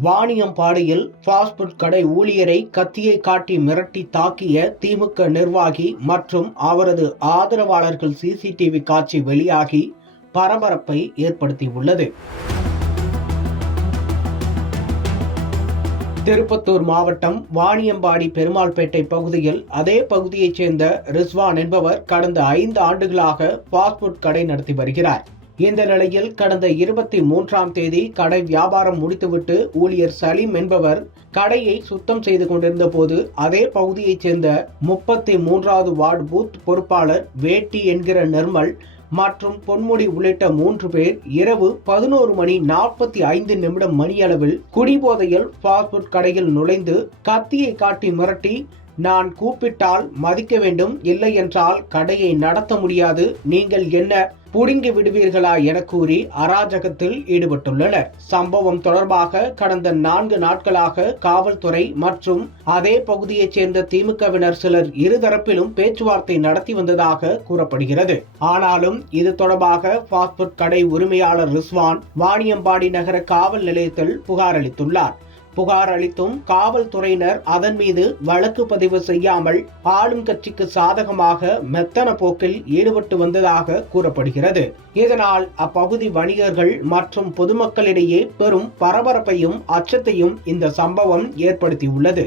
வாணியம்பாடியில் fast food கடை ஊழியரை கத்தியை காட்டி மிரட்டி தாக்கிய திமுக நிர்வாகி மற்றும் அவரது ஆதரவாளர்கள் சிசிடிவி காட்சி வெளியாகி பரபரப்பை ஏற்படுத்தியுள்ளது. திருப்பத்தூர் மாவட்டம் வாணியம்பாடி பெருமாள்பேட்டை பகுதியில் அதே பகுதியைச் சேர்ந்த ரிஸ்வான் என்பவர் கடந்த ஐந்து ஆண்டுகளாக ஃபாஸ்ட் கடை நடத்தி வருகிறார். இந்த நிலையில் கடந்த இருபத்தி மூன்றாம் தேதி கடை வியாபாரம் முடித்துவிட்டு ஊழியர் சலீம் என்பவர் கடையை சுத்தம் செய்து கொண்டிருந்த போது அதே பகுதியைச் சேர்ந்த முப்பத்தி மூன்றாவது வார்டு பூத் பொறுப்பாளர் வேட்டி என்கிற நிர்மல் மற்றும் பொன்முடி உள்ளிட்ட மூன்று பேர் இரவு பதினோரு மணி நாற்பத்தி ஐந்து நிமிடம் மணியளவில் குடிபோதையில் ஃபாஸ்ட் கடையில் நுழைந்து கத்தியை காட்டி மிரட்டி நான் கூப்பிட்டால் மதிக்க வேண்டும் இல்லை என்றால் கடையை நடத்த முடியாது. நீங்கள் என்ன புடுங்கி விடுவீர்களா என கூறி அராஜகத்தில் ஈடுபட்டுள்ளனர். சம்பவம் தொடர்பாக கடந்த நான்கு நாட்களாக காவல்துறை மற்றும் அதே பகுதியைச் சேர்ந்த திமுகவினர் சிலர் இருதரப்பிலும் பேச்சுவார்த்தை நடத்தி வந்ததாக கூறப்படுகிறது. ஆனாலும் இது தொடர்பாக பாஸ்போர்ட் கடை உரிமையாளர் ரிஸ்வான் வாணியம்பாடி நகர காவல் நிலையத்தில் புகார் அளித்துள்ளார். புகார் அளித்தும் காவல்துறையினர் அதன் மீது வழக்கு பதிவு செய்யாமல் ஆளும் கட்சிக்கு சாதகமாக மெத்தன போக்கில் ஈடுபட்டு வந்ததாக கூறப்படுகிறது. இதனால் அப்பகுதி வணிகர்கள் மற்றும் பொதுமக்களிடையே பெரும் பரபரப்பையும் அச்சத்தையும் இந்த சம்பவம் ஏற்படுத்தியுள்ளது.